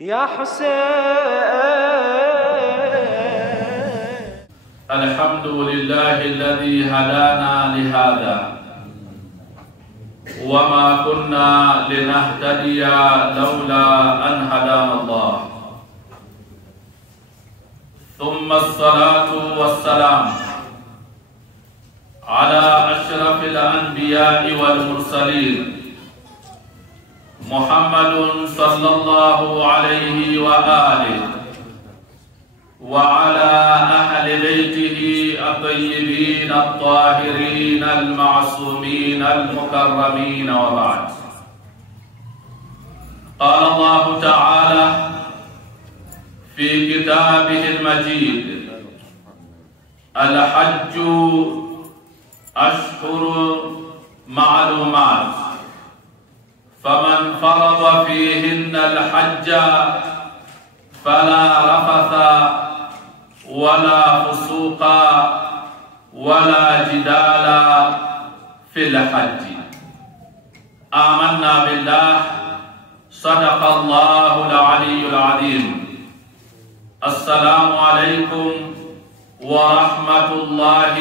يا حسين. الحمد لله الذي هدانا لهذا وما كنا لنهتدي لولا أن هدانا الله، ثم الصلاة والسلام على أشرف الأنبياء والمرسلين محمد صلى الله عليه وآله وعلى أهل بيته الطيبين الطاهرين المعصومين المكرمين، وبعد. قال الله تعالى في كتابه المجيد: الحج أشهر معلومات، فمن فرض فيهن الحج فلا رفث ولا فسوق ولا جدال في الحج. آمنا بالله، صدق الله العلي العظيم. السلام عليكم ورحمة الله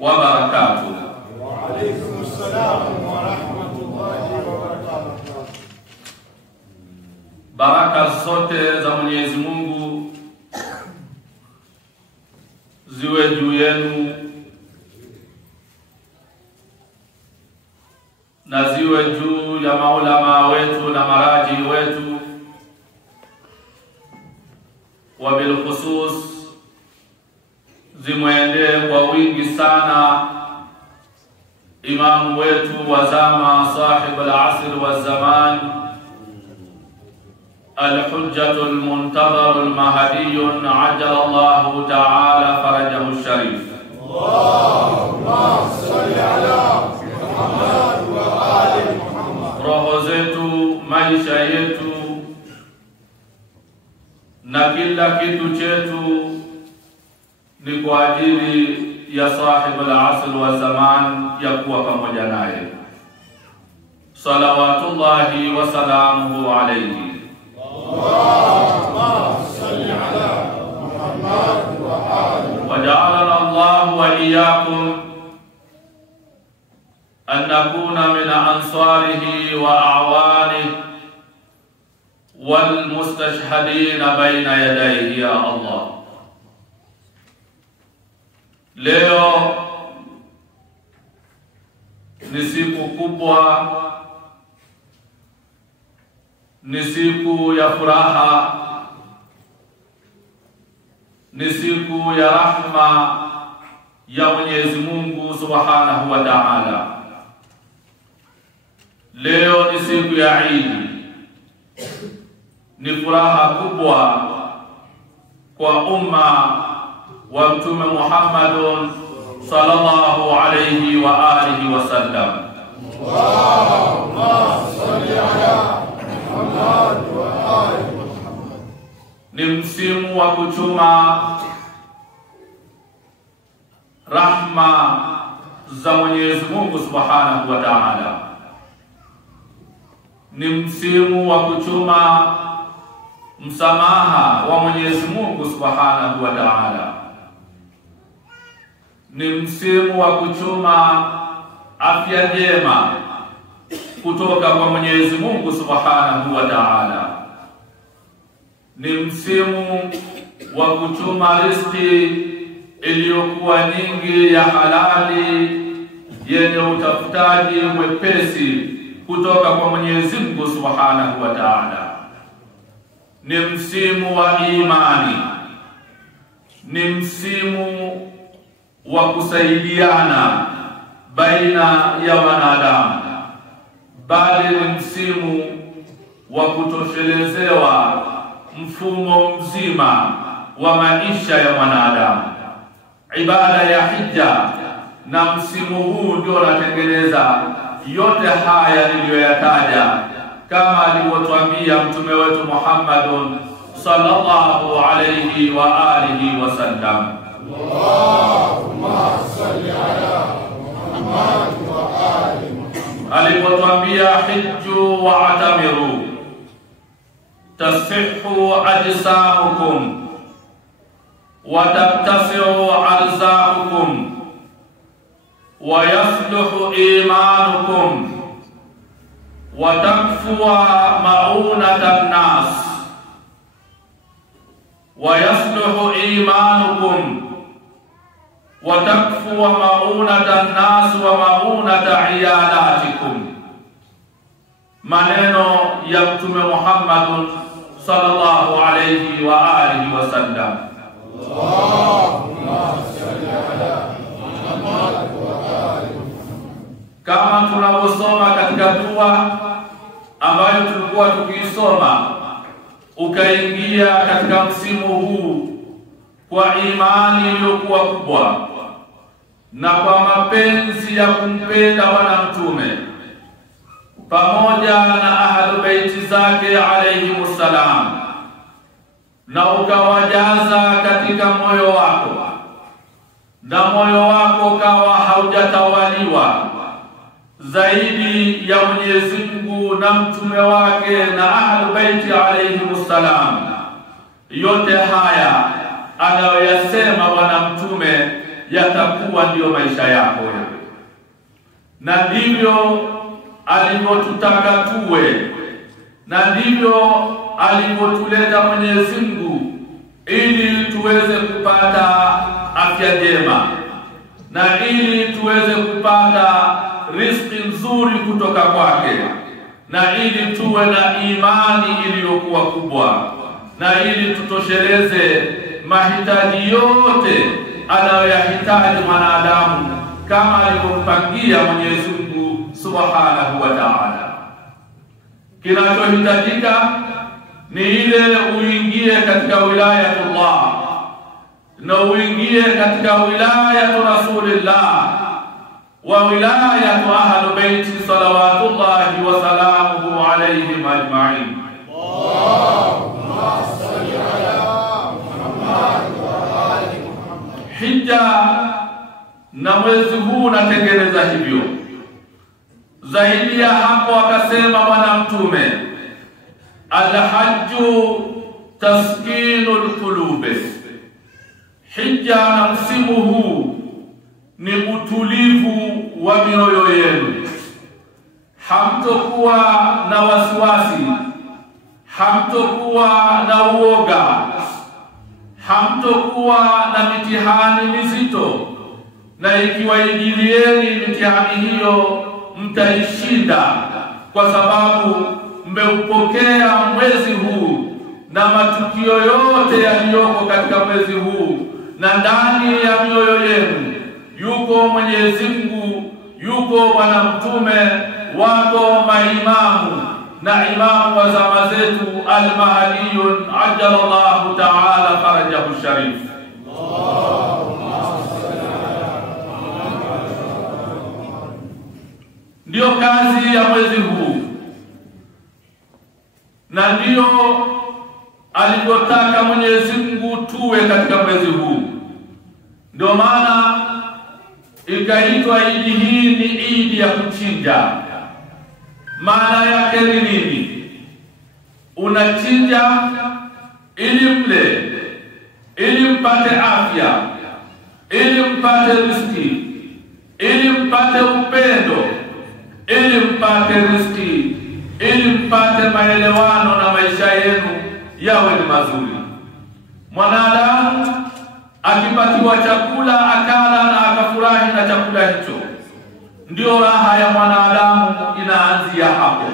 وبركاته. وعليكم السلام ورحمة الله وبركاته. Baraka zote za Mwenyezi Mungu ziwe juu yenu na ziwe juu ya maulama wetu na maraji wetu, wa bil khusus zimwendee kwa wingi sana imamu wetu wa zama, sahib al-asr wa zaman, الحجة المنتظر المهدي عجل الله تعالى فرجه الشريف. اللهم صل على محمد وآل محمد. roho zetu, maisha yetu na kila kitu chetu ni kwa ajili ya sahib al-asr wa zaman, ya kuwa pamoja naye. Salawatullahi wa salamuhu alayhi. اللهم صل على محمد وآل محمد. وجعلنا الله وإياكم أن نكون من أنصاره وأعوانه والمستشهدين بين يديه يا الله. Leo ni siku kubwa, ni siku ya furaha, ni siku ya rahma ya Mwenyezi Mungu Subhanahu wa Ta'ala. Leo ni siku ya Eid, ni furaha kubwa kwa umma wa Mtume Muhammadun sallallahu alayhi wa alihi wa sallam. اللهم صل على محمد وآل محمد. Ni msimu wa kuchuma rahma za Mwenyezi Mungu Subhanahu wa Ta'ala. Ni msimu wa kuchuma msamaha wa Mwenyezi Mungu Subhanahu wa Ta'ala. Ni msimu wa kuchuma afya njema kutoka kwa Mwenyezi Mungu Subhanahu wa Ta'ala. Ni msimu wa kuchuma riziki iliyokuwa nyingi ya halali yenye utafutaji mwepesi kutoka kwa Mwenyezi Mungu Subhanahu wa Ta'ala. Ni msimu wa imani, ni msimu wa kusaidiana baina ya wanadamu, bali ni msimu wa kutoshelezewa mfumo mzima wa maisha ya mwanadamu. Ibada ya hija na msimu huu ndio unatengeneza yote haya niliyoyataja, kama alivyotuambia mtume wetu Muhammadun sallallahu alayhi wa alihi wa sallam. Allahumma salli ala Muhammad wa ali Muhammad. Alipotuambia hiju wa atamiru, tasihhu ajsamukum wa tattasi'u arzaqukum wa yasluhu imanukum wa takfuwa ma'unatan nas wa yasluhu imanukum wa takfuwa ma'unatan nas wa ma'unata iyalatikum. Maneno ya Mtume Muhammad sallallahu alayhi wa alihi wasallam. Allahumma salli ala Muhammad wa ali. Kama tunavyosoma katika dua ambayo tulikuwa tukisoma, ukaingia katika msimu huu kwa imani iliyokuwa kubwa na kwa mapenzi ya kumpenda Bwana Mtume pamoja na ahlu baiti zake alayhimus salam, na ukawajaza katika moyo wako, na moyo wako kawa haujatawaliwa zaidi ya Mwenyezi Mungu na mtume wake na ahlu baiti alayhimus salam. Yote haya anayoyasema Bwana Mtume yatakuwa ndiyo maisha yako, na ndivyo alivyotutaka tuwe, na ndivyo alivyotuleta Mwenyezi Mungu ili tuweze kupata afya njema, na ili tuweze kupata riziki nzuri kutoka kwake, na ili tuwe na imani iliyokuwa kubwa, na ili tutosheleze mahitaji yote anayoyahitaji mwanadamu kama alivyompangia Mwenyezi Mungu subhanahu wa ta'ala. Kinachohitajika ni ile uingie katika wilayatullah, na uingie katika wilayatu Rasulillah wa wilayatu ahlu baiti salawatullahi wa salamuhu alayhim ajma'in. Allahumma salli ala Muhammad wa ali Muhammad. Hija na mwezi huu unatengeneza hivyo. Zaidi ya hapo akasema Bwana Mtume, al-hajju taskinul qulubi. Hija na msimu huu ni utulivu wa mioyo yenu. Hamtokuwa na wasiwasi, hamtokuwa na uoga, hamtokuwa na mitihani mizito, na ikiwa ijilieni mitihani hiyo mtaishinda, kwa sababu mmeupokea mwezi huu na matukio yote yaliyoko katika mwezi huu, na ndani ya mioyo yenu yuko Mwenyezi Mungu, yuko Bwana Mtume, wako maimamu na imamu wa zama zetu al-Mahdiyun ajjalallahu ta'ala farajahu sharif. Ndiyo kazi ya mwezi huu, na ndiyo alivyotaka Mwenyezi Mungu tuwe katika mwezi huu. Ndio maana ikaitwa idi hii ni idi ya kuchinja. Maana yake ni nini? Unachinja ili mle, ili mpate afya, ili mpate riziki, ili mpate upendo, ili mpate riziki, ili mpate maelewano na maisha yenu yawe ni mazuri. Mwanadamu akipatiwa chakula akala na akafurahi na chakula hicho, ndio raha ya mwanadamu inaanzia hapo.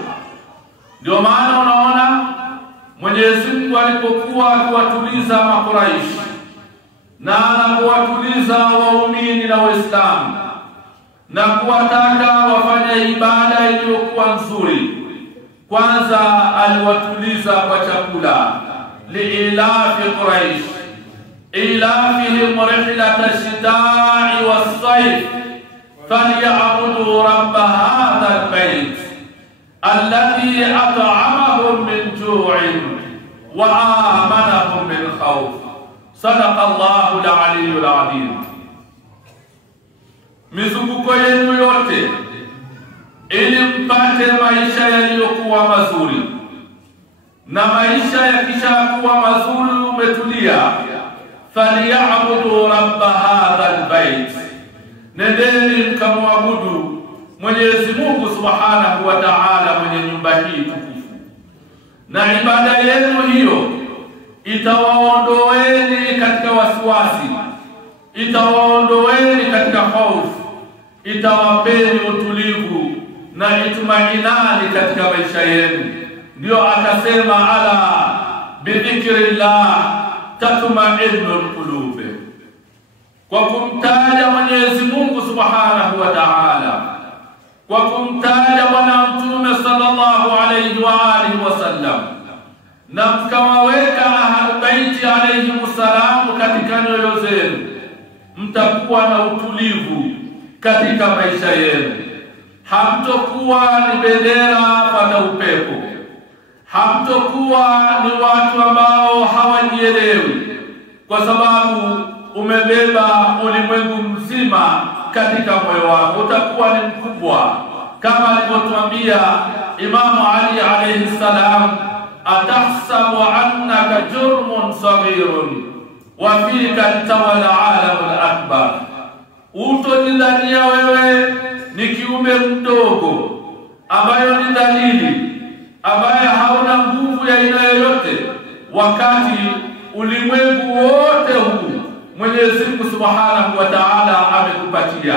Ndio maana unaona Mwenyezi Mungu alipokuwa akiwatuliza Makuraishi na anakuwatuliza waumini na Waislamu na kuwataka wafanye ibada iliyokuwa nzuri, kwanza aliwatuliza kwa chakula. Liilafi Quraish ilafihim rihlata shita'i was-sayf falyabudu rabb hadha al-bayt alladhi at'amahum min ju'in wa amanahum min khawf. Sadaqa Allahu al-aliyyul azim. Mizunguko yenu yote ili mpate maisha yaliyokuwa mazuri, na maisha yakishakuwa mazuri umetulia, falyabudu rabb hadha albayt, nendeni mkamwabudu Mwenyezi Mungu Subhanahu wa Ta'ala mwenye nyumba hii tukufu. Na ibada yenu hiyo itawaondoeni katika wasiwasi, itawaondoeni katika hofu, itawapeni utulivu na itumainani katika maisha yenu. Ndio akasema ala bidhikrillah tatma'innul qulub, kwa kumtaja Mwenyezi Mungu Subhanahu wa Ta'ala, kwa kumtaja Bwana Mtume sallallahu alayhi wa alihi wasallam, na mkawaweka Ahlul Bait alayhi wasallam katika nyoyo zenu, mtakuwa na utulivu katika maisha yenu. Hamtokuwa ni bendera pata upepo, hamtokuwa ni watu ambao hawajielewi, kwa sababu umebeba ulimwengu mzima katika moyo wako. Utakuwa ni mkubwa, kama alivyotuambia Imamu Ali alayhi salam, atahsabu annaka jurmun saghirun wa fika tawala alamul akbar, utojidhania wewe ni kiumbe mdogo ambayo ni dalili, ambaye hauna nguvu ya aina yoyote, wakati ulimwengu wote huu Mwenyezi Mungu Subhanahu wa Ta'ala amekupatia,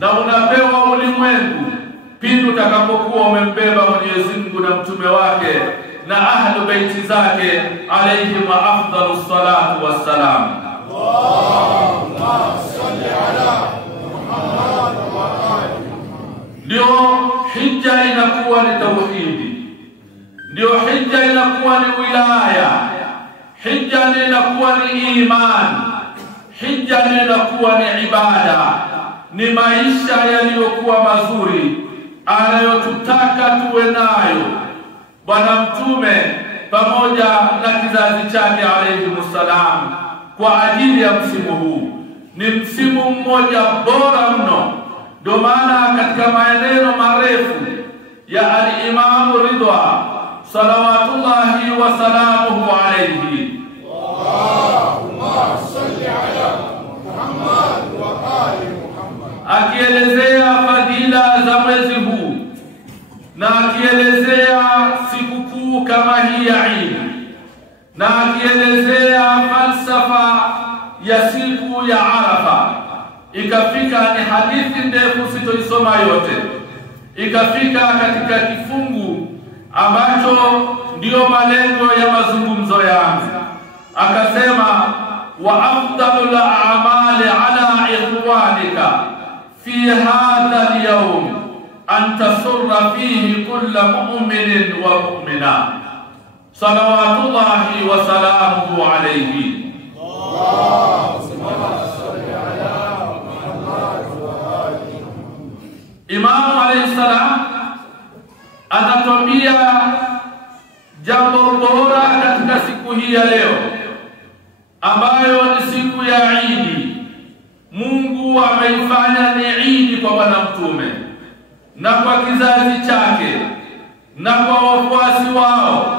na unapewa ulimwengu pindi utakapokuwa umembeba Mwenyezi Mungu na mtume wake na Ahlul Bait zake alayhim afdalus salatu wassalam. Allahumma salli ala Muhammad wa ali. Ndio hija inakuwa ni tauhidi, ndio hija inakuwa ni wilaya, hija inakuwa ni imani, hija inakuwa ni ibada, ni maisha yaliyokuwa mazuri anayotutaka tuwe nayo Bwana Mtume pamoja na kizazi chake alayhi msalam kwa ajili ya msimu huu. Ni msimu mmoja bora mno. Ndio maana katika maneno marefu ya al-Imam Ridwa salawatullahi wa salamuhu alayhi, Allahumma salli ala Muhammad wa ali Muhammad, akielezea fadhila za mwezi huu na akielezea sikukuu kama hii ya Eid, na akielezea falsafa ya siku ya Arafa. Ikafika ni hadithi ndefu, sitoisoma yote. Ikafika katika kifungu ambacho ndio malengo ya mazungumzo yangu. Akasema wa afdalul a'mali ala ikhwanika fi hadha al-yawm an tasurra fihi kulla mu'minin wa mu'mina salawatullahi wa salamuhu alayhi. Imamu alayhi salam anatuambia jambo bora katika siku hii ya leo, ambayo ni siku ya Eid. Mungu ameifanya ni Eid kwa Bwana Mtume na kwa kizazi chake na kwa wafuasi wao.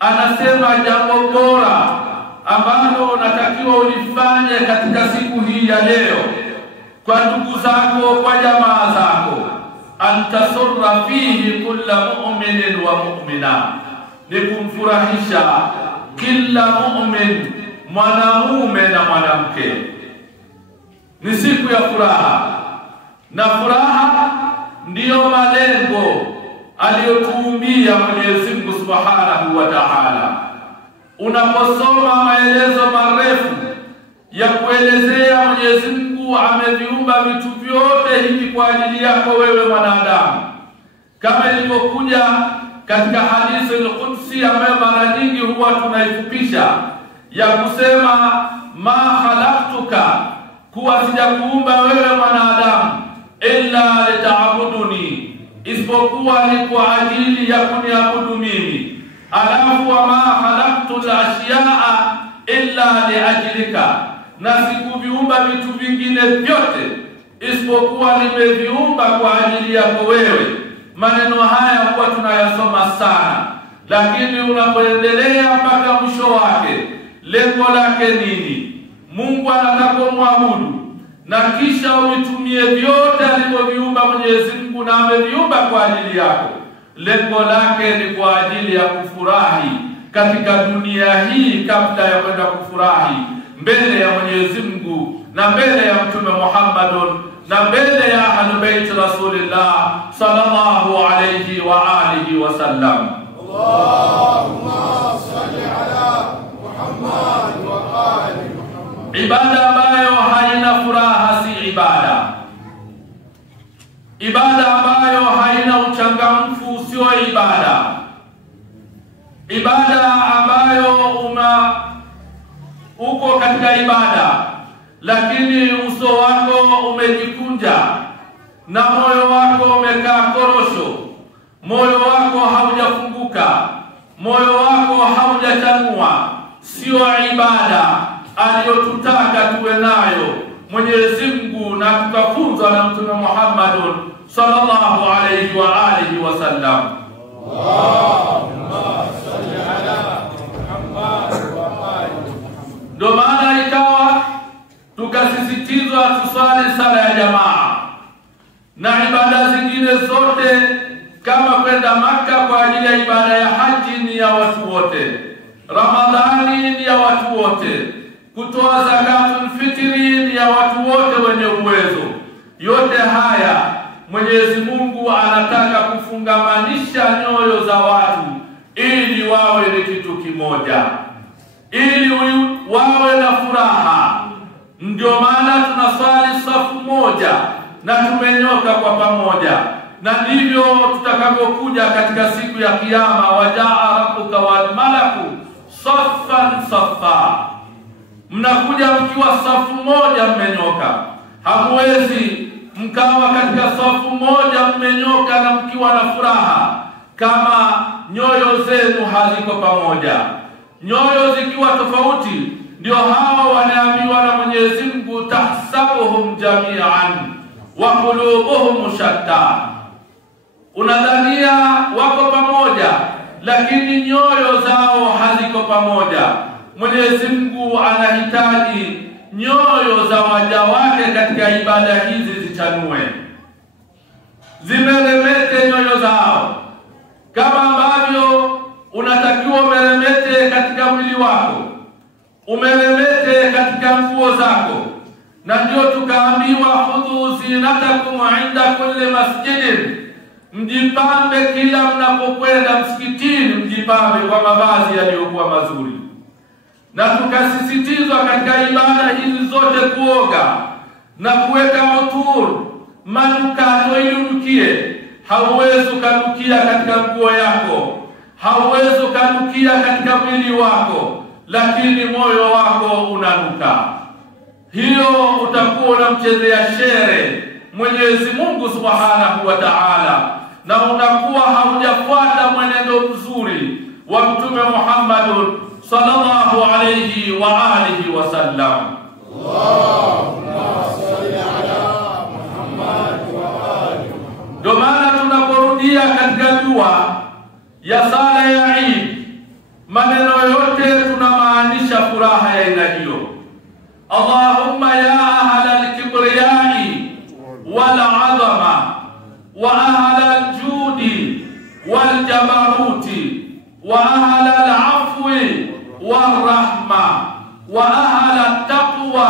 Anasema jambo bora ambalo unatakiwa ulifanye katika siku hii ya leo kwa ndugu zako, kwa jamaa zako, antasurra fihi kulla mu'minin wa mu'mina, ni kumfurahisha kila mu'min, mwanamume na mwanamke. Ni siku ya furaha, na furaha ndiyo malengo aliyotuumbia Mwenyezi Mungu Subhanahu wa Ta'ala. Unaposoma maelezo marefu ya kuelezea Mwenyezi Mungu ameviumba vitu vyote hivi kwa ajili yako wewe mwanadamu, kama ilivyokuja katika hadithi al-Qudsi ambayo mara nyingi huwa tunaifupisha, ya kusema ma khalaqtuka, kuwa sijakuumba wewe mwanadamu illa lita'buduni, isipokuwa ni kwa ajili ya kuniabudu mimi. Alafu wa ma khalaqtu al-ashya'a illa li'ajlika, na sikuviumba vitu vingine vyote isipokuwa nimeviumba kwa ajili yako wewe. Maneno haya huwa tunayasoma sana, lakini unapoendelea mpaka mwisho wake, lengo lake nini? Mungu anataka muabudu na kisha uitumie vyote alivyoviumba Mwenyezi Mungu, na ameviumba kwa ajili yako. Lengo lake ni kwa ajili ya kufurahi katika dunia hii kabla ya kwenda kufurahi mbele ya Mwenyezi Mungu na mbele ya Mtume Muhammadun na mbele ya Ahlul Bait Rasulillah sallallahu alayhi wa alihi wa sallam. Allahumma salli ala Muhammad wa ali Muhammad. Ibada ambayo haina furaha si ibada. Ibada ambayo haina uchangamfu sio ibada. Ibada ambayo uko katika ibada lakini uso wako umejikunja na moyo wako umekaa korosho, moyo wako haujafunguka, moyo wako haujachanua, sio ibada aliyotutaka tuwe nayo Mwenyezi Mungu na tukafunzwa na Mtume Muhammadun sallallahu alayhi wa alihi wa sallam. Allahumma salli ala Muhammad wa ali Muhammad. Ndio maana ikawa tukasisitizwa tuswali sala ya jamaa na ibada zingine zote, kama kwenda Maka kwa ajili ya ibada ya haji ni ya watu wote, Ramadhani ni ya watu wote, kutoa zakatul fitri ni ya watu wote wenye uwezo. Yote haya Mwenyezi Mungu anataka kufungamanisha nyoyo za watu ili wawe ni kitu kimoja, ili wawe na furaha. Ndio maana tunaswali safu moja na tumenyoka kwa pamoja, na ndivyo tutakavyokuja katika siku ya kiyama, wajaa rabbuka wal malaku saffan saffa. Mnakuja mkiwa safu moja mmenyoka. Hamwezi mkawa katika safu moja mmenyoka na mkiwa na furaha kama nyoyo zenu haziko pamoja. Nyoyo zikiwa tofauti, ndio hawa wanaambiwa na Mwenyezi Mungu, tahsabuhum jami'an wa qulubuhum shatta. Unadhania wako pamoja lakini nyoyo zao haziko pamoja. Mwenyezi Mungu anahitaji nyoyo za waja wake katika ibada hizi zichanue, zimeremete nyoyo zao, kama ambavyo unatakiwa umeremete katika mwili wako, umeremete katika nguo zako. Na ndio tukaambiwa khudhu zinatakum inda kulli masjidin, mjipambe kila mnapokwenda msikitini, mjipambe kwa mavazi yaliyokuwa mazuri. Na tukasisitizwa katika ibada hizi zote kuoga na kuweka utur, manukato ili unukie. Hauwezi ukanukia katika nguo yako, hauwezi ukanukia katika mwili wako, lakini moyo wako unanuka. Hiyo utakuwa unamchezea shere Mwenyezi Mungu Subhanahu wa Ta'ala, na unakuwa haujafuata mwenendo mzuri wa Mtume Muhammadun sallallahu alayhi wa alihi wa sallam. Allahumma salli ala Muhammad wa ali Muhammad. Ndio maana tunaporudia katika dua ya sala ya Eid, maneno yote tunamaanisha furaha ya aina hiyo. Allahumma ya ahla al-kibriyai wal 'azama wa ahla al-judi wal jabaruti wa ahla al-'afwi wal rahma wa ahla at-taqwa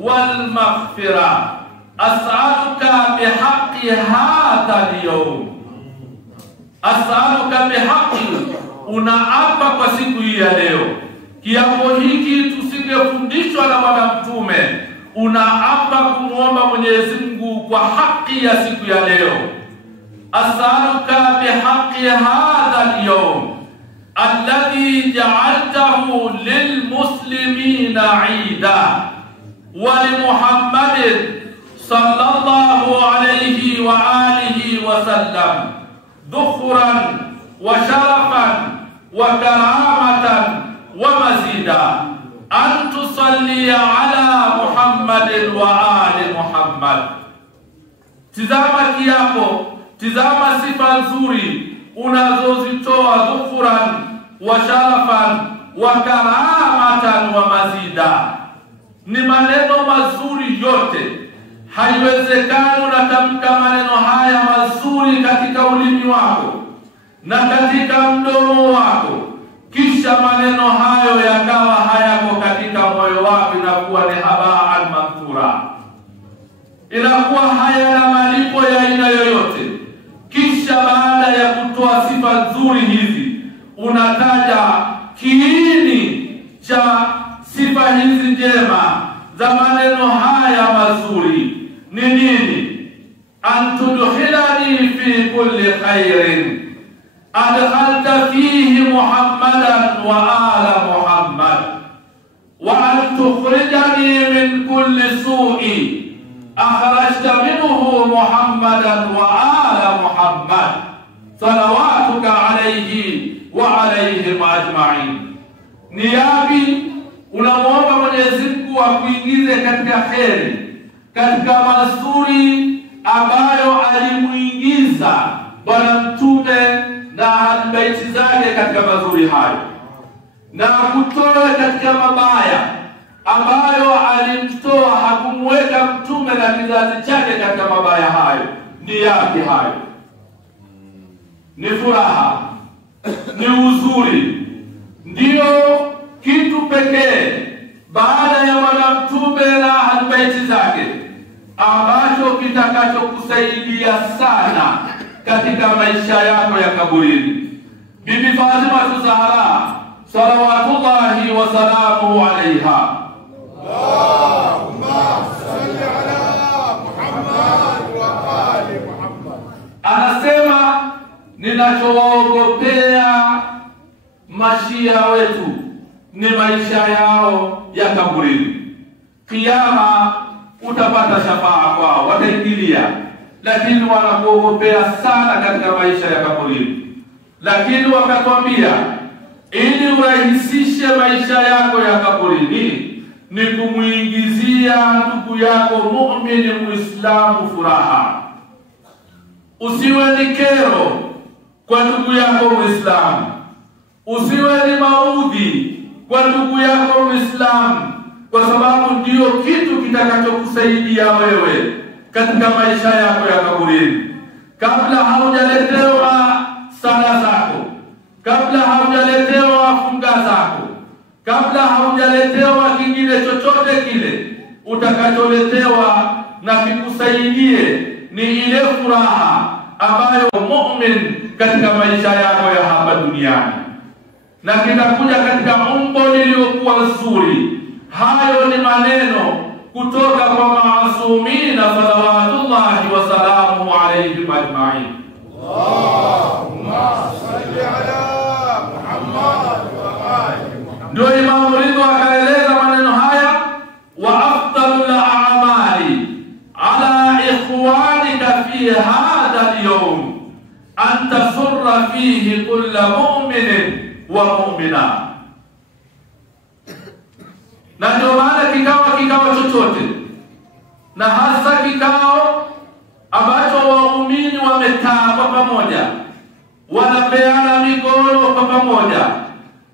wal maghfira, as'aluka bihaqqi hadha al-yawm. As'aluka bihaqqi, unaapa kwa siku hii ya leo. Kiapo hiki tusingefundishwa na Bwana Mtume. Unaapa kumuomba Mwenyezi Mungu kwa haki ya siku ya leo. As'aluka bihaqqi hadha al-yawm alladhi ja'altahu lilmuslimina 'ida wa li Muhammadin sallallahu alayhi wa alihi wa sallam dhukhran wa sharafan wa karamatan wa mazida, an tusalli ala Muhammadin wa ali Muhammad. Tizama kiapo, tizama sifa nzuri unazozitoa dhufuran wa sharafan wa karamatan wa mazida. Ni maneno mazuri yote. Haiwezekani unatamka maneno haya mazuri katika ulimi wako na katika mdomo wako, kisha maneno hayo yakawa hayako katika moyo wako, inakuwa ni habaan manthura, inakuwa hayana malipo ya aina yoyote. Kisha baada ya kutoa sifa nzuri hizi, unataja kiini cha sifa hizi njema za maneno haya mazuri ni nini? Antudkhilani fi kulli khairin adkhalta fihi Muhammadan wa ala Muhammad wa an tukhrijani min kulli su'i akhrajta minhu Muhammadan wa ala Muhammad salawatuka alayhi wa alayhim ajma'in. Ni yapi unamuomba Mwenyezi Mungu akuingize katika kheri, katika mazuri ambayo alimuingiza Bwana Mtume na ahlubaiti zake katika mazuri hayo, na kutoa katika mabaya ambayo alimtoa, hakumweka Mtume na kizazi chake katika mabaya hayo. Ni yapi hayo? Ni furaha, ni uzuri, ndio kitu pekee baada ya Bwana Mtume na ahlubaiti zake ambacho kitakachokusaidia sana katika maisha yako ya kaburini. Bibi Fatima Zahra salawatullahi wa salamuhu alaiha, Allahumma salli ala Muhammad wa ali Muhammad, anasema ninachowaogopea mashia wetu ni maisha yao ya kaburini. Kiyama utapata shafaa kwao, wataingilia, lakini wanakuogopea sana katika maisha ya kaburini. Lakini wakatwambia ili urahisishe maisha yako ya kaburini ni kumuingizia ndugu yako muumini Muislamu furaha. Usiwe ni kero kwa ndugu yako Muislamu, usiwe ni maudhi kwa ndugu yako Muislamu, kwa sababu ndio kitu kitakachokusaidia wewe katika maisha yako ya kaburini. Kabla haujaletewa sala zako, kabla haujaletewa funga zako, kabla haujaletewa kingine chochote kile, utakacholetewa na kikusaidie ni ile furaha ambayo muumini katika maisha yako ya hapa duniani, na kitakuja katika umbo lililokuwa zuri. Hayo ni maneno kutoka kwa maasumina salawatullahi wa salamuhu alayhim ajma'in. Allahumma salli ala Muhammad wa ali Muhammad. Ndio Imam Ridha akaeleza maneno haya, wa afdalul a'mali ala ikhwanika fi hadha al-yawm an tasurra fihi kullu mu'minin wa mu'mina. Na ndio maana kikao chochote, na hasa kikao ambacho waumini wamekaa kwa pamoja, wanapeana mikono kwa pamoja,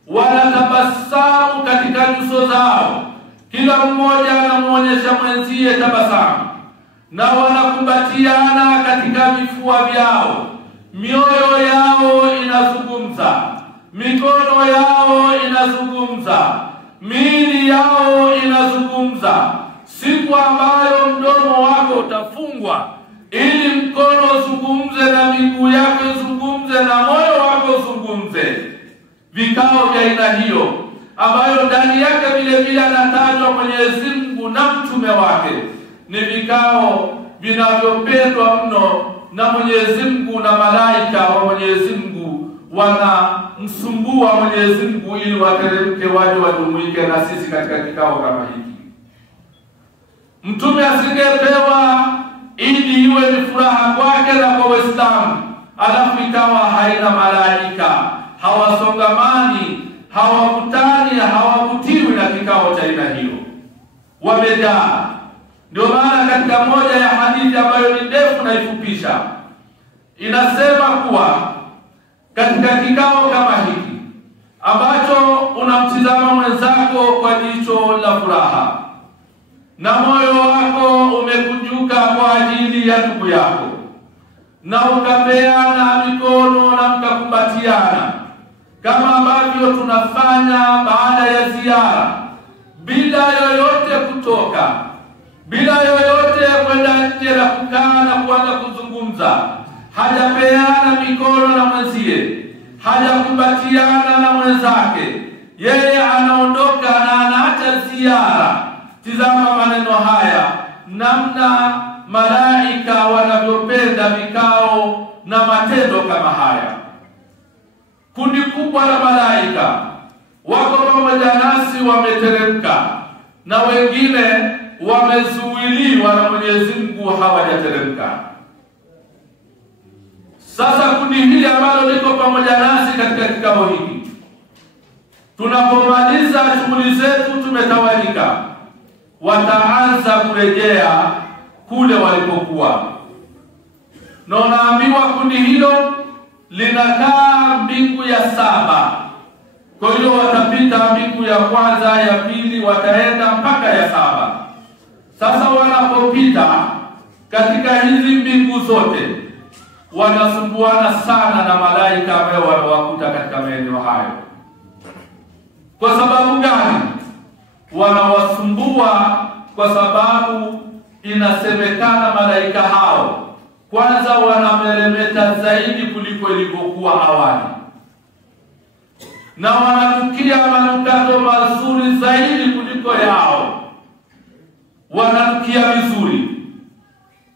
wanatabasamu katika nyuso zao, kila mmoja anamuonyesha mwenzie tabasamu, na wanakumbatiana katika vifua vyao, mioyo yao inazungumza, mikono yao inazungumza, miili yao inazungumza. Siku ambayo mdomo wako utafungwa ili mkono uzungumze na miguu yako izungumze na moyo wako uzungumze. Vikao vya aina hiyo ambayo ndani yake vile vile anatajwa Mwenyezi Mungu na mtume wake, ni vikao vinavyopendwa mno na Mwenyezi Mungu, na malaika wa Mwenyezi Mungu wanamsumbua Mwenyezi Mungu ili wateremke waje wajumuike na sisi katika kikao kama hiki. Mtume asingepewa ili iwe ni furaha kwake na kwa Waislamu, alafu ikawa haina malaika, hawasongamani, hawakutani, hawavutiwi na kikao cha aina hiyo, wamejaa. Ndio maana katika moja ya hadithi ambayo ni ndefu na ifupisha, inasema kuwa katika kikao kama hiki ambacho unamtizama mwenzako kwa jicho la furaha na moyo wako umekunjuka kwa ajili ya ndugu yako, na ukapeana mikono na mkakumbatiana kama ambavyo tunafanya baada ya ziara, bila yoyote kutoka, bila yoyote kwenda nje na kukaa na kuanza kuzungumza, hajapeana mikono na mwenzie, hajakumbatiana na mwenzake, yeye anaondoka na anaacha ziara. Tizama maneno haya, namna malaika wanavyopenda vikao na matendo kama haya. Kundi kubwa la malaika wako pamoja nasi, wameteremka, na wengine wamezuiliwa na Mwenyezi Mungu, hawajateremka. Sasa kundi hili ambalo liko pamoja nasi katika kikao hiki, tunapomaliza shughuli zetu tumetawanyika, wataanza kurejea kule walipokuwa. Na unaambiwa kundi hilo linakaa mbingu ya 7. Kwa hiyo watapita mbingu ya kwanza, ya pili, wataenda mpaka ya 7. Sasa wanapopita katika hizi mbingu zote, wanasumbuana sana na malaika ambao wanawakuta katika maeneo hayo. Kwa sababu gani wanawasumbua? Kwa sababu inasemekana malaika hao kwanza wanameremeta zaidi kuliko ilivyokuwa awali, na wananukia manukato mazuri zaidi kuliko yao, wananukia vizuri,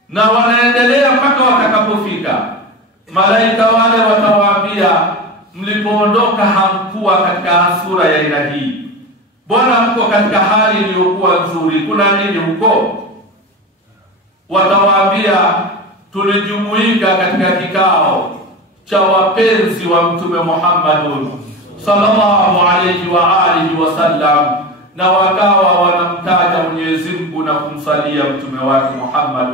na wanaendelea mpaka watakapofika. Malaika wale watawaambia, mlipoondoka hamkuwa katika sura ya aina hii, Bwana mko katika hali iliyokuwa nzuri, kuna nini huko? Watawaambia, tulijumuika katika kikao cha wapenzi wa Mtume Muhammad sallallahu alayhi wa alihi wasallam, na wakawa wanamtaja Mwenyezi Mungu na kumsalia mtume wake Muhammad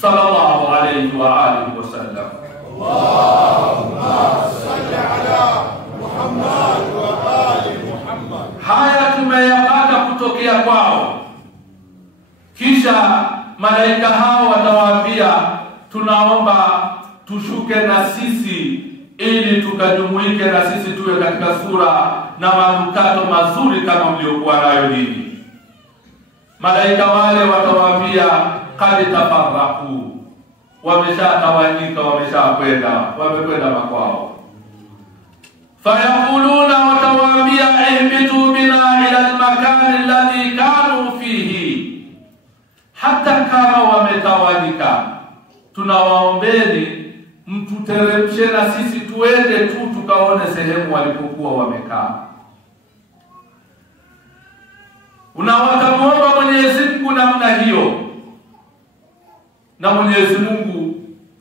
sallallahu alayhi wa alihi wasallam. Allahumma salli ala Muhammad wa ali Muhammad. Haya tumeyapata kutokea kwao. Kisha malaika hao watawaambia, tunaomba tushuke na sisi ili tukajumuike na sisi tuwe katika sura na manukato mazuri kama mliokuwa nayo ninyi. Malaika wale watawaambia, qad tafarraqu, wameshatawanyika, wamekwenda makwao. Fayaquluna, watawaambia, ihbitu bina ila al-makan alladhi kanu fihi. Hata kama wametawanyika, tunawaombeni mtuteremshe na sisi tuende tu tukaone sehemu walipokuwa wamekaa. Unawatamuomba Mwenyezi Mungu namna hiyo, na Mwenyezi Mungu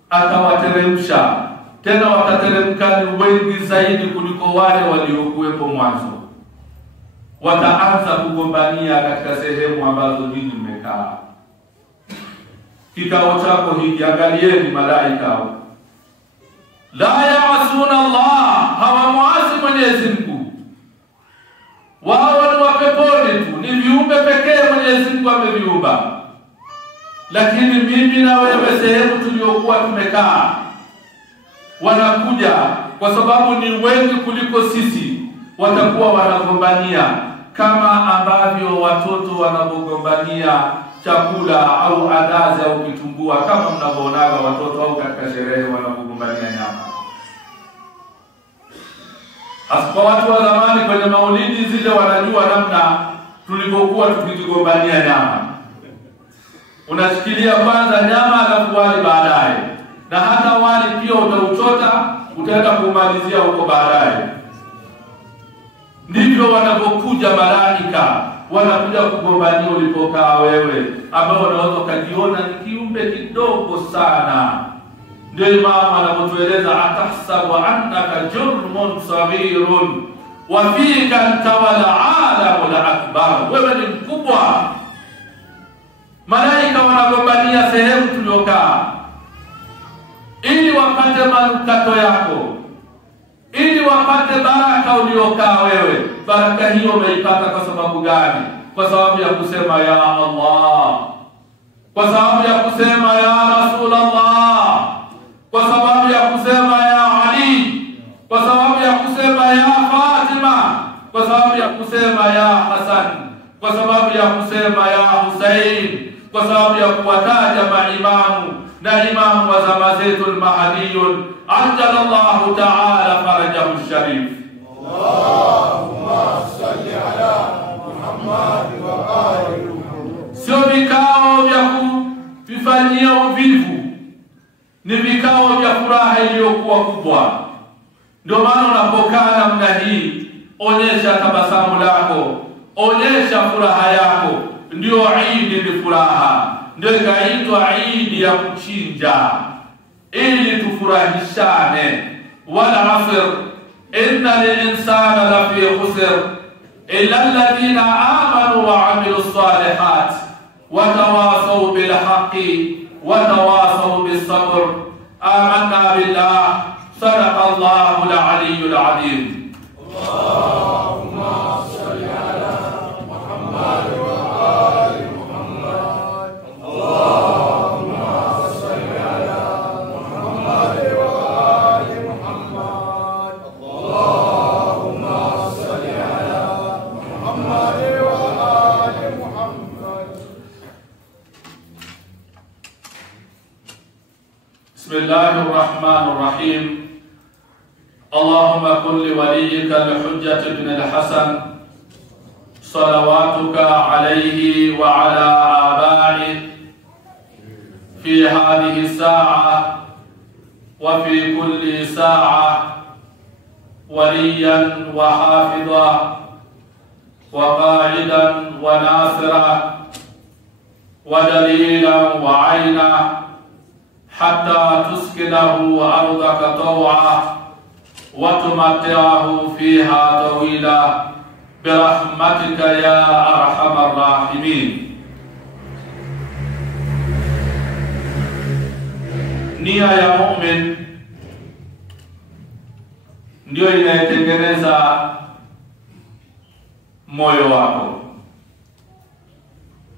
atawateremsha, tena watateremka ni wengi zaidi kuliko wale waliokuwepo mwanzo. Wataanza kugombania katika sehemu ambazo ninyi mmekaa. Kikao chako hiki, angalieni malaika la yaasuna Allah, hawamuasi Mwenyezi Mungu, wao ni wapeponi tu, ni viumbe pekee Mwenyezi Mungu ameviumba. Lakini mimi na wewe, sehemu tuliokuwa tumekaa, wanakuja kwa sababu ni wengi kuliko sisi, watakuwa wanagombania kama ambavyo watoto wanagombania chakula au andazi au kitumbua, kama mnavoonaga watoto au katika sherehe wanagombania nyama. Kwa watu wa zamani kwenye maulidi zile wanajua namna tulivyokuwa tukigombania nyama. Unashikilia kwanza nyama alafu wali baadaye, na hata wali pia utauchota, utaenda kumalizia huko baadaye. Ndivyo wanapokuja malaika, wanakuja kugombania ulipokaa wewe, ambao unaweza kujiona ni kiumbe kidogo sana. Ndio Imam anapotueleza, atahsabu annaka jurmun saghirun wa fika tawala alamul akbar, wewe ni mkubwa. Malaika wanagombania sehemu tuliokaa ili wapate manukato yako, ili wapate baraka uliokaa wewe. Baraka hiyo umeipata kwa sababu gani? Kwa sababu ya kusema ya Allah, kwa sababu ya kusema ya Rasulullah, kwa sababu ya kusema ya Ali, kwa sababu ya kusema ya Fatima, kwa sababu ya kusema ya Hasan, kwa sababu ya kusema ya Hussein, kwa sababu ya kuwataja maimamu na imamu wa zama zetu al-Mahdiyun ajjalallahu ta'ala farajahu sharif. Allahumma salli ala Muhammad wa ali Muhammad. Sio vikao vya kuvifanyia uvivu, ni vikao vya furaha iliyokuwa kubwa. Ndio maana unapokaa namna hii, onyesha tabasamu lako, onyesha furaha yako. Ndio Eid ni furaha, ndio ikaitwa Eid ya kuchinja, ili tufurahishane. Wal asr innal insana lafi khusr illa alladhina amanu wa amilus salihat wa tawasaw bil haqqi wa tawasaw bis sabr. Amanna billah. Sadaqa Allahu al-aliyyul azim. Allahumma salli ala Muhammad wa ali Muhammad. Allahumma salli ala Muhammad wa ali Muhammad. Allahumma salli ala Muhammad wa ali Muhammad. Bismillahir Rahmanir Rahim. اللهم كن لوليك الحجة بن الحسن صلواتك عليه وعلى آبائه في هذه الساعة وفي كل ساعة وليا وحافظا وقائدا وناصرا ودليلا وعينا حتى تسكنه أرضك طوعا وتمتعه فيها طويلا برحمتك يا أرحم الراحمين. Nia ya mu'min ndio inayotengeneza moyo wako.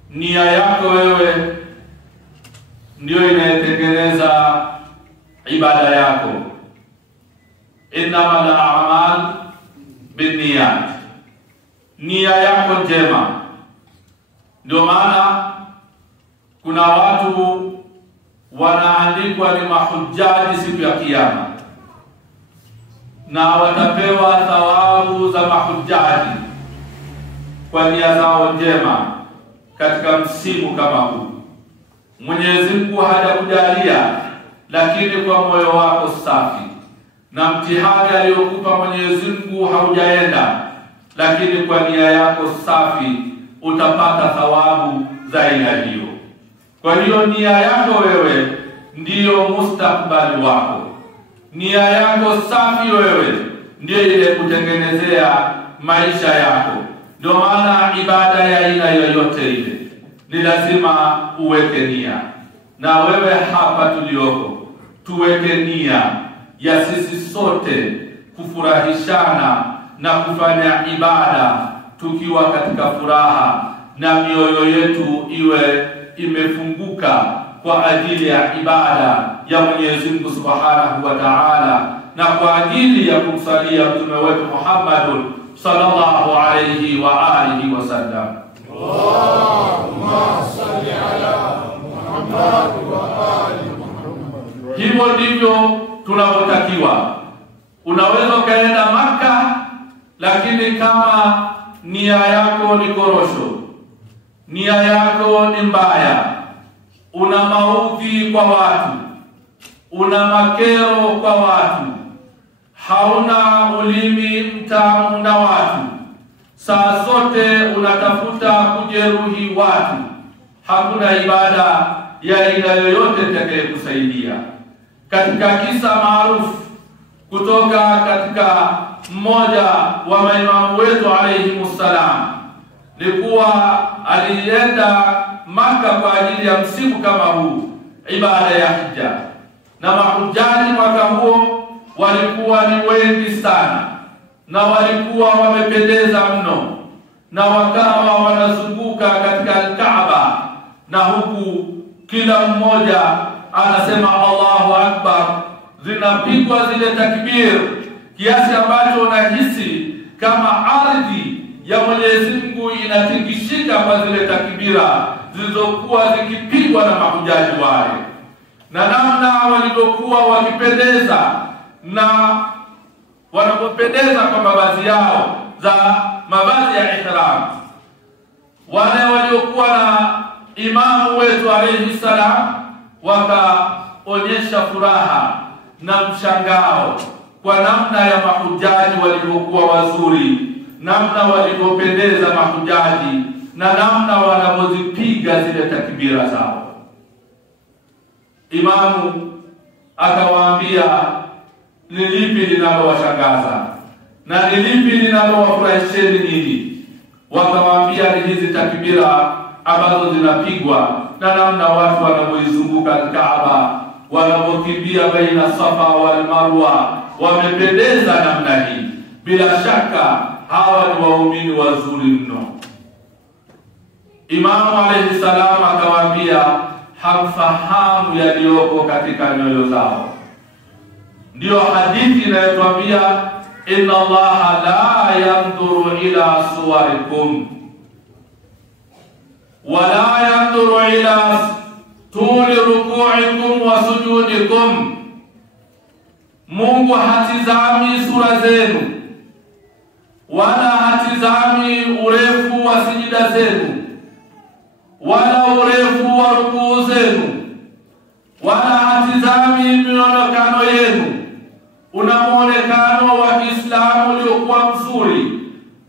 Nia yako wewe ndio inayotengeneza ibada yako. Innamal a'mal binniyat. Nia yako njema. Ndio maana kuna watu wanaandikwa ni mahujaji siku ya kiyama, na watapewa thawabu za mahujaji kwa nia zao njema katika msimu kama huu. Mwenyezi Mungu hajakujalia, lakini kwa moyo wako safi na mtihani aliyokupa Mwenyezi Mungu haujaenda, lakini kwa nia yako safi utapata thawabu za aina hiyo. Kwa hiyo nia yako wewe ndiyo mustakbali wako. Nia yako safi wewe ndiyo ile kutengenezea maisha yako. Ndio maana ibada ya aina yoyote ile ni lazima uweke nia. Na wewe hapa tulioko tuweke nia ya sisi sote kufurahishana na kufanya ibada tukiwa katika furaha, na mioyo yetu iwe imefunguka kwa ajili ya ibada ya Mwenyezi Mungu Subhanahu wa Ta'ala, na kwa ajili ya kumsalia mtume wetu Muhammad sallallahu alayhi wa alihi wasallam. Allahumma salli ala Muhammad wa ali Muhammad. Hivyo ndivyo tunavyotakiwa. Unaweza kaenda Maka, lakini kama nia yako ni korosho, nia yako ni mbaya, una maudhi kwa watu, una makero kwa watu, hauna ulimi mtamu na watu, saa zote unatafuta kujeruhi watu, hakuna ibada ya aina yoyote itakayokusaidia. Katika kisa maarufu kutoka katika mmoja wa maimamu wetu alayhimussalam, ni kuwa alienda Maka kwa ajili ya msimu kama huu, ibada ya hija, na mahujaji mwaka huo walikuwa ni wengi sana na walikuwa wamependeza mno, na wakawa wanazunguka katika Kaaba, na huku kila mmoja anasema Allahu Akbar, zinapigwa zile takbir kiasi ambacho unahisi kama ardhi ya Mwenyezi Mungu inatingishika kwa zile takbira zilizokuwa zikipigwa na mahujaji wale, na namna walivyokuwa wakipendeza na wanapopendeza kwa mavazi yao za mavazi ya ihram. Wale waliokuwa na imamu wetu alayhi salam wakaonyesha furaha na mshangao kwa namna ya mahujaji walivyokuwa wazuri, namna walivyopendeza mahujaji, na namna wanavyozipiga zile takbira zao. Imamu akawaambia ni lipi linalowashangaza na ni lipi linalowafurahisheni nyinyi? Wakawaambia ni hizi takbira ambazo zinapigwa na namna watu wanapoizunguka Kaaba, wanapokimbia baina Safa wal Marwa, wamependeza namna hii. Bila shaka hawa ni waumini wazuri mno. Imamu alayhi salam akawaambia hamfahamu yaliyoko katika nyoyo zao. Ndio hadithi inayotuambia inna Allaha la yanzuru ila suwarikum wala yanzuru ila tuli ruku'ikum wa sujudikum. Mungu hatizami sura zenu, wala hatizami urefu wa sijida zenu, wala urefu wa rukuu zenu, wala hatizami mionekano yenu. Una muonekano wa Kiislamu uliokuwa mzuri,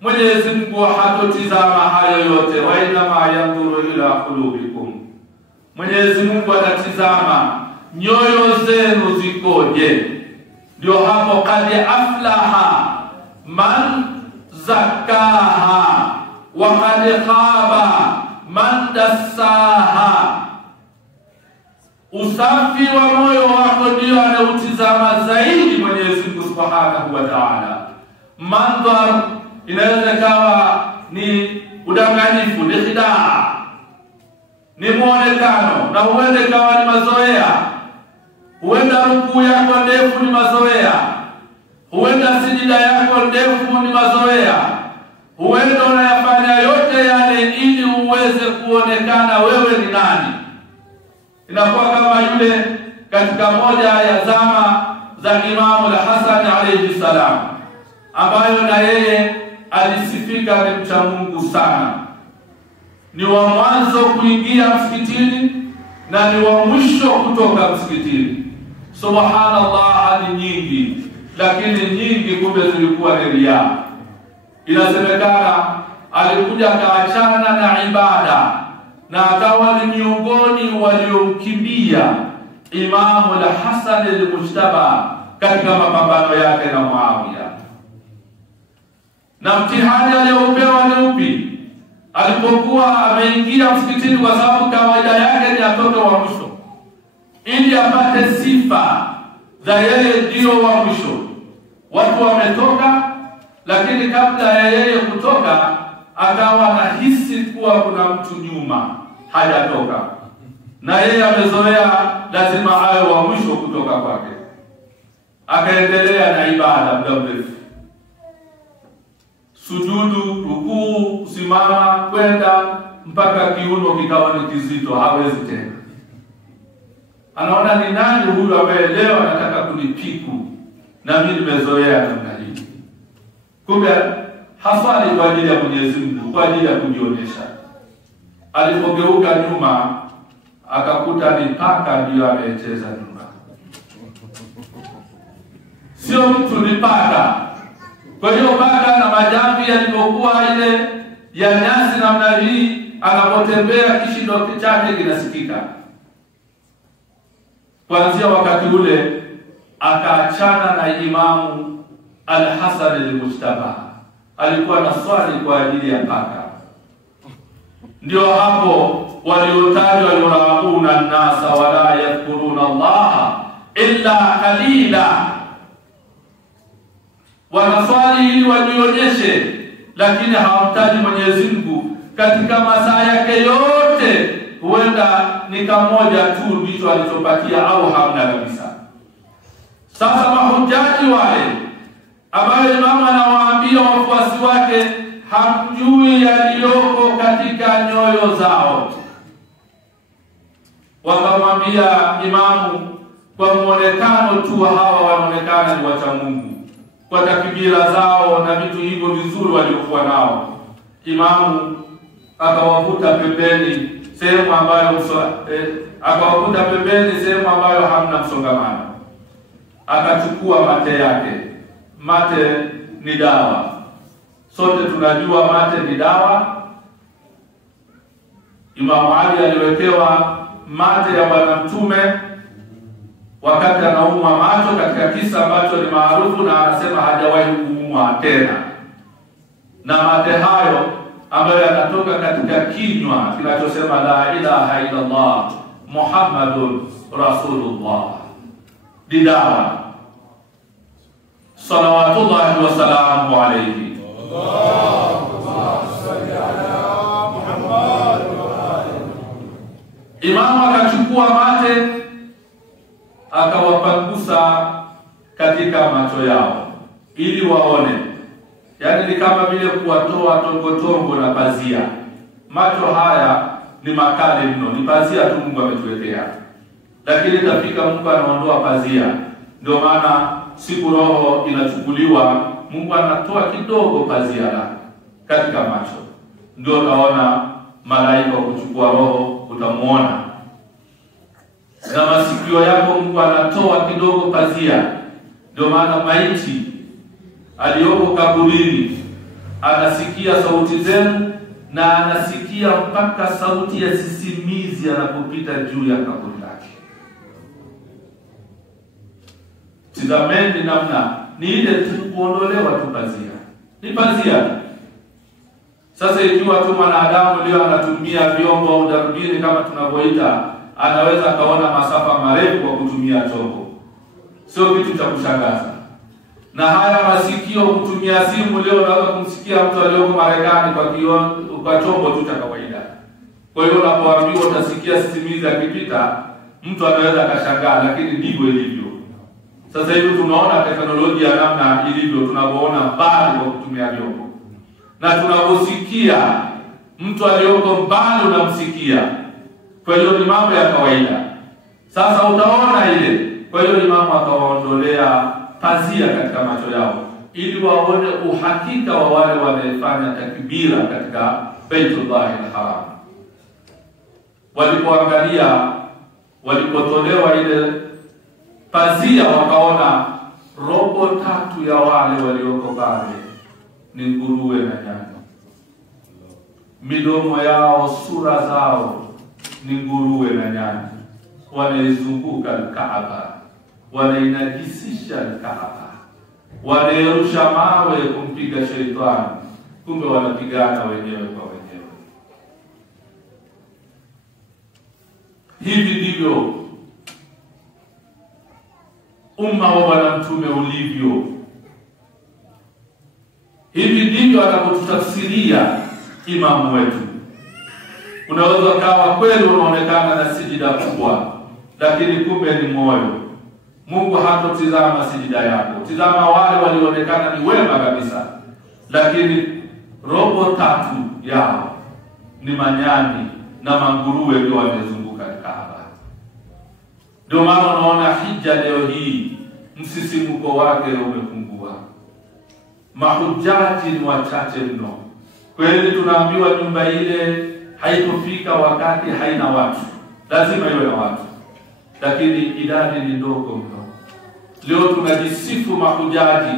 Mwenyezi Mungu hatotizama hayo yote. Wa inma yanzuru ila qulubikum, Mwenyezi Mungu anatizama nyoyo zenu zikoje. Ndio hapo kad aflaha man zakaha wa kad khaba man dassaha. Usafi wa moyo wako ndio anautizama zaidi Mwenyezi Mungu Subhanahu wa Ta'ala. Mandhar inaweza kawa ni udanganyifu, ni khidaa, ni muonekano, na huenda kawa ni mazoea. Huenda rukuu yako ndefu ni mazoea, huenda sijida yako ndefu ni mazoea, huenda unayafanya yote yale ili uweze kuonekana wewe ni nani. Inakuwa kama yule katika moja ya zama za Imamu al-Hasan alayhi salam, ambayo na yeye alisifika ni mcha Mungu sana. Ni wa mwanzo kuingia msikitini na ni wa mwisho kutoka msikitini. Subhanallah, ni nyingi, lakini nyingi kumbe zilikuwa ni riya. Inasemekana alikuja kaachana na ibada na akawa ni miongoni waliomkimbia Imamu al-Hasan al-Mujtaba katika mapambano yake na Muawiya. Na mtihani aliopewa ni upi? Alipokuwa ameingia msikitini, kwa sababu kawaida yake ni atoke wa mwisho ili apate sifa za yeye ndio wa mwisho. Watu wametoka, lakini kabla ya yeye kutoka akawa anahisi kuwa kuna mtu nyuma hajatoka, na yeye amezoea lazima awe wa mwisho kutoka kwake. Akaendelea na ibada muda mrefu, sujudu, rukuu, kusimama, kwenda mpaka kiuno kikawa ni kizito, hawezi tena. Anaona ni nani huyu ambaye leo anataka kunipiku na mimi nimezoea namna hii. Kumbe hasali kwa ajili ya Mwenyezi Mungu, kwa ajili ya kujionyesha. Alipogeuka nyuma akakuta ni paka ndio amecheza nyuma, sio mtu, ni paka. Kwa hiyo paka na majambi yalipokuwa ile ya nyasi namna hii, anapotembea kishindo chake kinasikika. Kuanzia wakati ule akaachana na Imamu al-Hasan al-Mujtaba. Alikuwa na swali kwa ajili ya paka. Ndio hapo waliotajwa yurauna an-nasa wala yadhkuruna Allah illa qalila. wanaswali ili wajionyeshe, lakini hawamtaji Mwenyezi Mungu katika masaa yake yote. Huenda ni kamoja tu ndicho alichopatia au hamna kabisa. Sasa mahujaji wale ambaye Imam anawaambia wafuasi wake hamjui yaliyoko katika nyoyo zao, wakamwambia Imamu, kwa muonekano tu hawa wanaonekana ni wacha Mungu kwa takbira zao na vitu hivyo vizuri waliokuwa nao. Imamu akawavuta pembeni sehemu ambayo hamna msongamano, akachukua mate yake. Mate ni dawa, sote tunajua mate ni dawa. Imamu Ali aliwekewa mate ya Bwana Mtume wakati anaumwa macho, katika kisa ambacho ni maarufu, na anasema hajawahi kuumwa tena. Na mate hayo ambayo yanatoka katika kinywa kinachosema la ilaha illa Allah Muhammadur Rasulullah ni dawa. Salawatullahi wa salamu alayhi. Allahumma salli ala Muhammad wa ali. Imamu akachukua mate akawapangusa katika macho yao ili waone. Yaani ni kama vile kuwatoa tongo na pazia. Macho haya ni makali mno, ni pazia tu Mungu ametuwekea. Lakini tafika Mungu anaondoa pazia. Ndio maana siku roho inachukuliwa, Mungu anatoa kidogo pazia la katika macho. Ndio utaona malaika kuchukua roho, utamuona. Na masikio yako Mungu anatoa kidogo pazia. Ndio maana maiti aliyoko kaburini anasikia sauti zenu, na anasikia mpaka sauti ya sisimizi anapopita juu ya kaburi lake. Tazameni namna ni ile tu kuondolewa tu pazia. Ni pazia. Sasa ikiwa tu mwanadamu leo anatumia vyombo au darubini kama tunavyoita, anaweza kaona masafa marefu kwa kutumia chombo. Sio kitu cha kushangaza. Na haya masikio kutumia simu leo, unaweza kumsikia mtu aliyoko Marekani kwa chombo tu cha kawaida. Kwa hiyo unapoambiwa utasikia sisimizi akipita, mtu anaweza akashangaa, lakini ndivyo ilivyo. Sasa hivi tunaona teknolojia namna ilivyo, tunavyoona mbali kwa kutumia vyombo. Na tunaposikia mtu aliyoko mbali unamsikia. Kwa hiyo ni mambo ya kawaida. Sasa utaona ile. Kwa hiyo Imamu akawaondolea pazia katika macho yao ili waone uhakika wa wale wanaefanya takbira katika Baitullahi al-Haram. Walipoangalia, walipotolewa ile pazia, wakaona robo tatu ya wale walioko pale ni nguruwe na nyani. Midomo yao, sura zao ni nguruwe na nyani. Wanaizunguka Kaaba, wanainajisisha Kaaba, wanaerusha mawe kumpiga sheitani, kumbe wanapigana wenyewe kwa wenyewe. Hivi ndivyo umma wa Bwana Mtume ulivyo. Hivi ndivyo anapotutafsiria imamu wetu. Unaweza kawa kweli unaonekana na sijida kubwa, lakini kumbe ni moyo. Mungu hatotizama sijida yako. Tizama wale walioonekana ni wema kabisa, lakini robo tatu yao ni manyani na manguruwe ndio wamezunguka Kaaba. Ndio maana unaona hija leo hii msisimuko wake umepungua. Mahujaji ni wachache mno. Kweli tunaambiwa nyumba ile haitofika wakati haina watu. Lazima iwe na watu. Lakini idadi ni ndogo mno. Leo tunajisifu mahujaji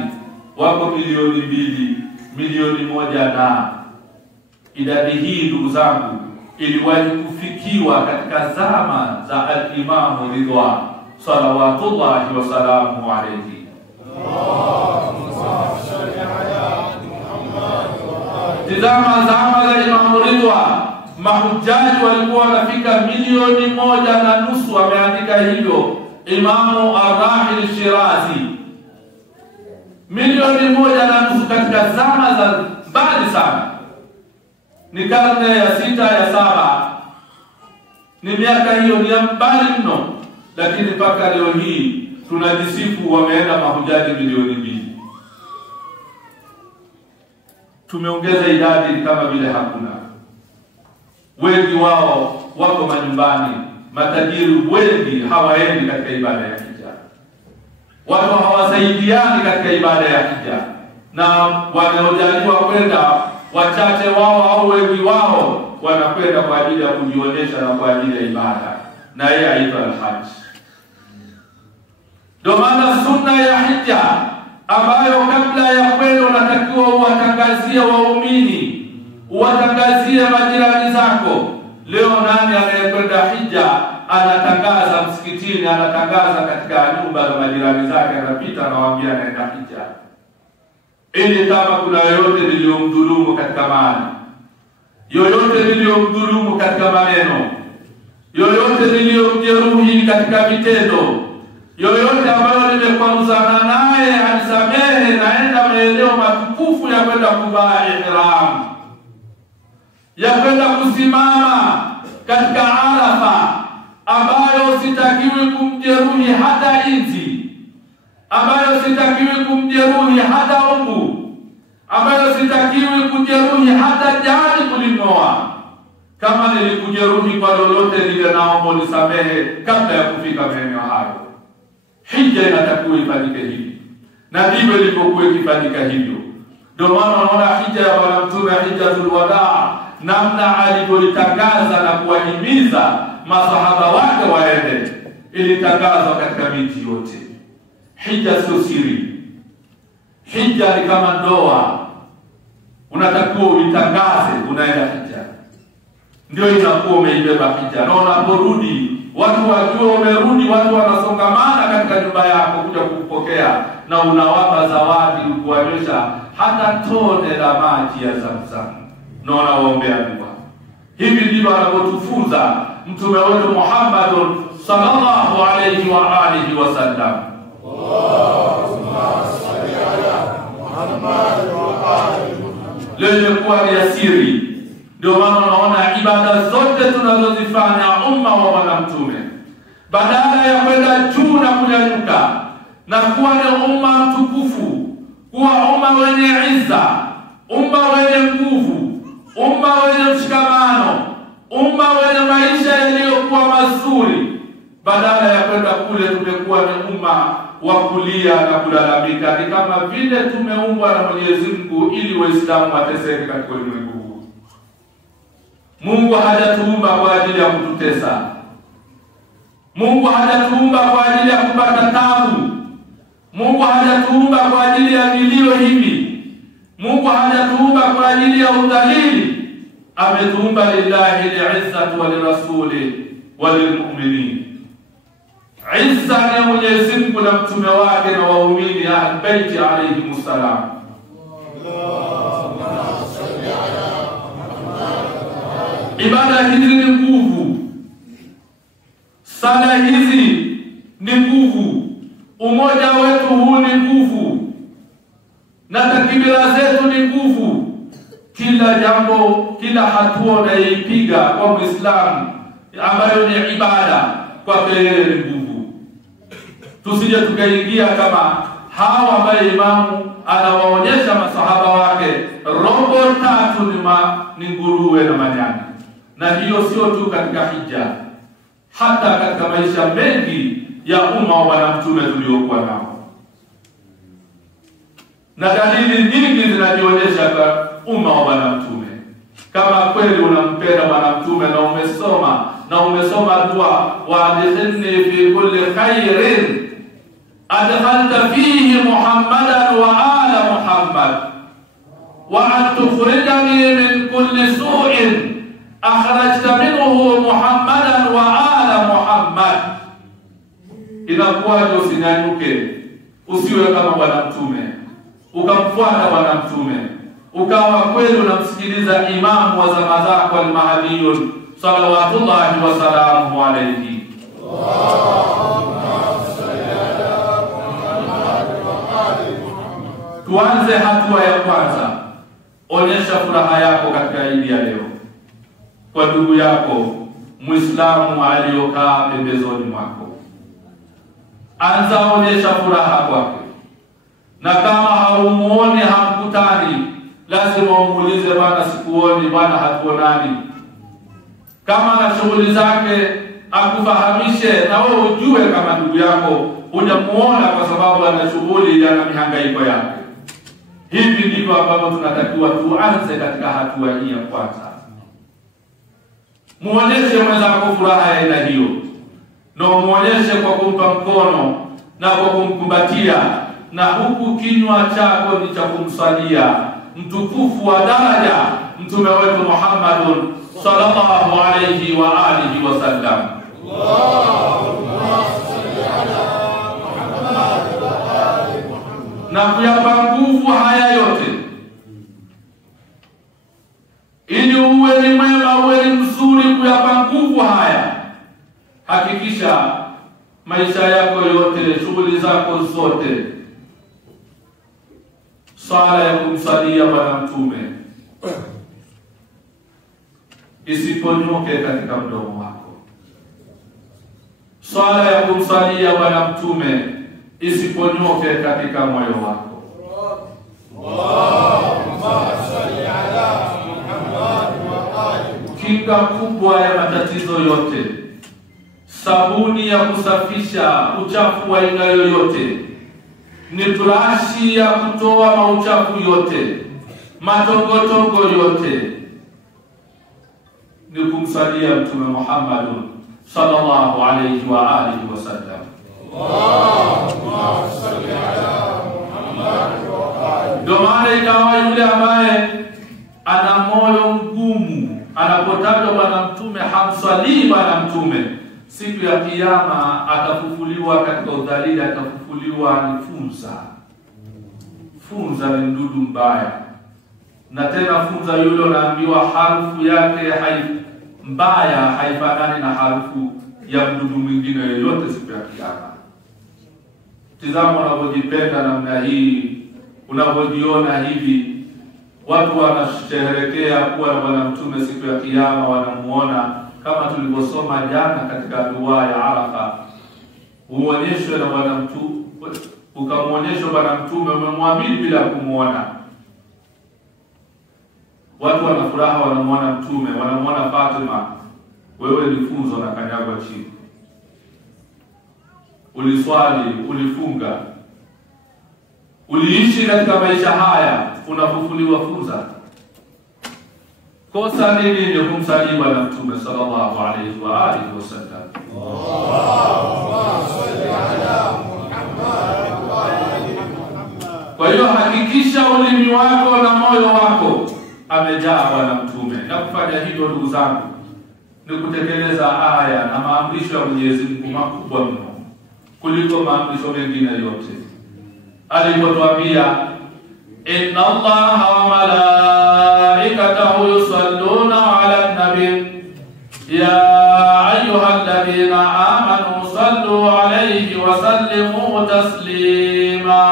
wako milioni 2, milioni 1 na idadi hii ndugu zangu iliwahi kufikiwa katika zama za al-Imam Ridwan salawatullahi wa salamu alayhi. Allahumma salli ala Muhammad wa ali. Tazama zama za Imam Ridwan, mahujaji walikuwa wanafika milioni 1.5. Ameandika hivyo Imamu Ar-Rahil Shirazi. milioni 1.5 katika zama za mbali sana, ni karne ya 6 ya 7, ni miaka hiyo ni ya mbali mno, lakini mpaka leo hii tunajisifu wameenda mahujaji milioni 2. Tumeongeza idadi kama vile hakuna. Wengi wao wako manyumbani, matajiri wengi hawaendi katika ibada ya hija. Watu hawasaidiani katika ibada ya hija, na wanaojaliwa kwenda wachache wao au wengi wao wanakwenda kwa ajili ya kujionyesha na kwa ajili ya ibada, na yeye aitwa al-Hajj. Ndio maana sunna ya hija ambayo kabla ya kwenda unatakiwa uwatangazie waumini, uwatangazie majirani zako. Leo nani anayekwenda hija anatangaza msikitini, anatangaza katika nyumba za majirani zake, anapita anawaambia anaenda hija, ili kama kuna yoyote niliyomdhulumu katika mali, yoyote niliyomdhulumu katika maneno, yoyote niliyomjeruhi katika vitendo, yoyote ambayo nimekwaruzana naye anisamehe, naenda maeneo matukufu ya kwenda kuvaa ihram, ya kwenda kusimama katika Arafa, ambayo sitakiwi kumjeruhi hata inzi, ambayo sitakiwi kumjeruhi hata umbu, ambayo sitakiwi kujeruhi hata jani kulinoa. Kama nilikujeruhi kwa lolote lile, naomba nisamehe kabla ya kufika maeneo hayo. Hija inatakiwa ifanyike hivi, na ndivyo ilivyokuwa ikifanyika hivyo. Ndio maana unaona hija ya Bwana Mtume, Hijjatul Wadaa, namna alivyoitangaza na kuwahimiza masahaba wake waende, ilitangazwa katika miji yote. Hija sio siri. Hija ni kama ndoa, unatakiwa uitangaze unaenda hija, ndio inakuwa umeibeba hija. Na unaporudi watu wajua umerudi, watu wanasongamana katika nyumba yako kuja kukupokea, na unawapa zawadi, kuonyesha hata tone la maji ya Zamzam, na unawaombea dua. Hivi ndivyo anavyotufunza Mtume wetu Muhammad sallallahu alayhi wa alihi wasallam. Allahumma salli ala Muhammad wa ali Muhammad. Leo imekuwa ni asiri. Ndio maana unaona ibada zote tunazozifanya umma wa Bwana Mtume, badala ya kwenda juu na kunyanyuka na kuwa ni umma mtukufu, kuwa umma wenye izza, umma wenye nguvu, umma wenye mshikamano, umma wenye maisha yaliyokuwa mazuri, badala ya kwenda kule tumekuwa ni umma wa kulia na kulalamika. Ni kama vile tumeumbwa na Mwenyezi Mungu ili Waislamu wateseke katika ulimwengu huu. Mungu hajatuumba kwa ajili ya kututesa. Mungu hajatuumba kwa ajili ya kupata tabu. Mungu hajatuumba kwa ajili ya vilio hivi. Mungu hajatuumba kwa ajili ya udhalili. Ametuumba lillahi li'izzati wa lirasuli wa lilmu'minin. Izza ni Mwenyezi Mungu na mtume wake na waumini ahlulbaiti alayhimus salam. Ibada hizi ni nguvu, sala hizi ni nguvu, umoja wetu huu ni nguvu, na takbira zetu ni nguvu. Kila jambo, kila hatua unayoipiga kwa Muislamu ambayo ni ibada, kwa yeye ni nguvu. Tusije tukaingia kama hawa ambaye Imamu anawaonyesha masahaba wake robo 3 ni nguruwe na manyani. Na hiyo sio tu katika hija, hata katika maisha mengi ya umma wa Bwana Mtume tuliokuwa nao. Na dalili nyingi zinajionyesha kwa umma wa Bwana Mtume. Kama kweli unampenda Bwana Mtume na umesoma dua, wa adkhilni fi kulli khairin adkhalta fihi Muhammadan wa ala Muhammad, wa an tukhrijani min kulli su'in akhrajta minhu Muhammadan wa ala Muhammad. Inakuwaje usinyanyuke, usiwe kama Bwana Mtume, ukamfuata Bwana Mtume, ukawa kweli unamsikiliza imamu wa zama zako al-Mahdiyun salawatullahi wa salamuhu alayhi. Allahumma salli ala Muhammad wa ali Muhammad. Tuanze hatua ya kwanza. Onyesha furaha yako katika Idi ya leo kwa ndugu yako Muislamu aliyokaa pembezoni mwako. Anza onyesha furaha kwake. Na kama haumuoni, hamkutani, lazima umuulize, bwana sikuoni, bwana hatuonani. Kama ana shughuli zake akufahamishe, na wewe ujue kama ndugu yako hujamuona kwa sababu ana shughuli na mihangaiko yake. Hivi ndivyo ambavyo tunatakiwa tuanze katika hatua hii ya kwanza. Muonyeshe mwenzako furaha ya aina hiyo, na muonyeshe kwa kumpa mkono na kwa kumkumbatia, na huku kinywa chako ni cha kumsalia mtukufu wa daraja mtume wetu Muhammadun sallallahu alayhi wa alihi wasallam. Allahumma salli ala Muhammad wa ali Muhammad. Na kuyapa nguvu haya yote ili uwe ni mwema, uwe ni mzuri, kuyapa nguvu haya. Hakikisha maisha yako yote, shughuli zako zote, sala ya kumsalia Bwana Mtume isiponyoke katika mdomo wako. Sala ya kumsalia Bwana Mtume isiponyoke katika moyo wako. Allahumma salli ala Muhammad wa ali. Kinga kubwa ya matatizo yote, sabuni ya kusafisha uchafu wa aina yoyote, ni brashi ya kutoa mauchafu yote, matongotongo yote, ni kumsalia Mtume Muhammad sallallahu alayhi wa alihi wasallam. Allahumma salli ala Muhammad wa ali. Ndio maana ikawa yule ambaye ana moyo mgumu, anapotajwa Bwana Mtume hamsalii Bwana Mtume, siku ya Kiyama atafufuliwa katika udhalili, atafufuliwa ni funza. Funza ni mdudu mbaya, na tena funza yule unaambiwa harufu yake mbaya haifanani na harufu ya mdudu mwingine yoyote siku ya Kiyama. Tazama unapojipenda namna hii, unapojiona hivi, watu wanasherehekea kuwa na Bwana Mtume siku ya Kiyama, wanamuona kama tulivyosoma jana katika dua ya Arafa. Uonyeshwe na Bwana Mtume, ukamuonyeshwa Bwana Mtume, umemwamini bila kumuona. Watu wana furaha, wanamuona Mtume, wanamuona Fatima, wewe ni funzo na kanyagwa chini. Uliswali, ulifunga, uliishi katika maisha haya, unafufuliwa funza. Kosa nini ni kumsalii Bwana Mtume sallallahu alayhi wa alihi wasallam. Allahumma salli ala Muhammad wa ali Muhammad. Kwa hiyo hakikisha ulimi wako na moyo wako amejaa Bwana Mtume. Na kufanya hivyo, ndugu zangu, ni kutekeleza aya na maamrisho ya Mwenyezi Mungu makubwa mno kuliko maamrisho mengine yote. Alipotuambia, inna Allaha wa malaikatahu yusalluna ala nabi ya ayyuhalladhina amanu sallu alayhi wa sallimu taslima.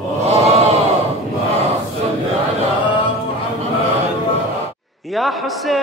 Allahumma salli ala Muhammad. Ya Hussein